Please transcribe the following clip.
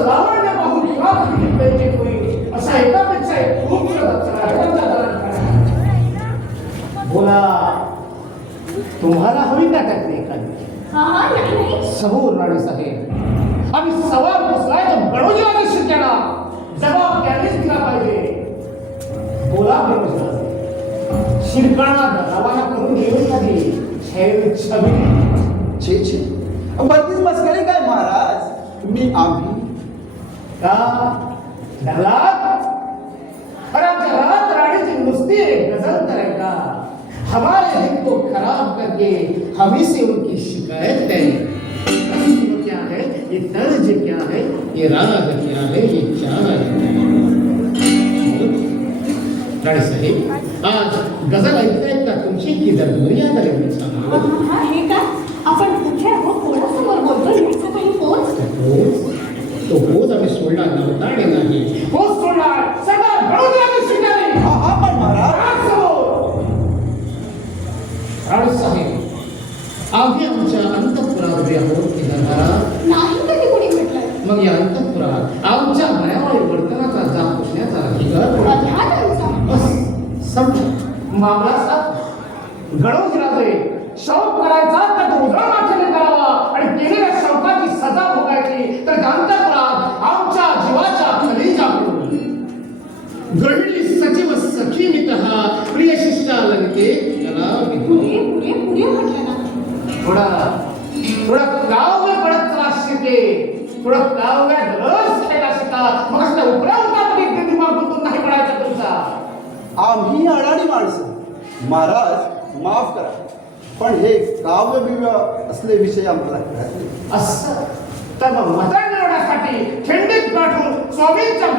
त्याचं लावण्य पाहून पाहिजे होईल असा एकापेक्षा एक खूप बोला, तुम्हाला हवी का त्यातली एखादी? समोर राणी साहेब, आम्ही सवाल पुसलाय तर बडोजीला निश्चित केला, जबाब त्यानेच दिला पाहिजे. बोला बडोजीला, शिरकाणा रवाना करून घेऊन कधी छेड छबी छे छे बत्तीस मस्करी काय महाराज? मी आम्ही का डगलात? और आमच्या रात राणीची नुसती एक गजल करे का? हमारे दिल को खराब करके हमी से उनकी शिकायत है. क्या है ये तर्ज, क्या है ये राग, क्या है ये चाह है. राणी साहेब, आज गजल ऐकतायत का तुमची की दरदुरिया करेल? हे का आपण कुठे आहोत? कोणासमोर बोलतो? याचा काही पोच? तो पोच आम्ही सोडला नव्हता आणि नाही पोच सोडला सगळा बळून आम्ही स्वीकारले. हा पण महाराज, राणी साहेब, आम्ही आमच्या अंतःपुरात उभे आहोत की दरबारात? नाही कधी कोणी म्हटलं. मग या अंतःपुरात आमच्या मायावाळी वर्तनाचा जाब पुसण्याचा अधिकार बस समजा. मामला साफ. गणोजी राजे शौक करायचा तर तो उजळ माथ्याने करावा आणि केलेल्या शौकाची सजा भोगायची तर अंतःपुरात आमच्या जीवाच्या खलीजाकडून. गृहिणी सचिव सखीमितः प्रिय शिष्टालंके याला पुरे पुरे पुरे म्हटलं ना. थोडा थोडा काव्य पडत त्रास शिके, थोडा काव्य रस खेळा शिका. मग असं उपरा उतापणे दिमाग गुंतून नाही पडायचा तुमचा. आम्ही अडाणी माणसं महाराज, माफ करा, पण हे काव्य बिव्य असले विषय आम्हाला कळत नाही. असं तर मग मतदान मिळवण्यासाठी खिंडीत गाठून स्वामींच्या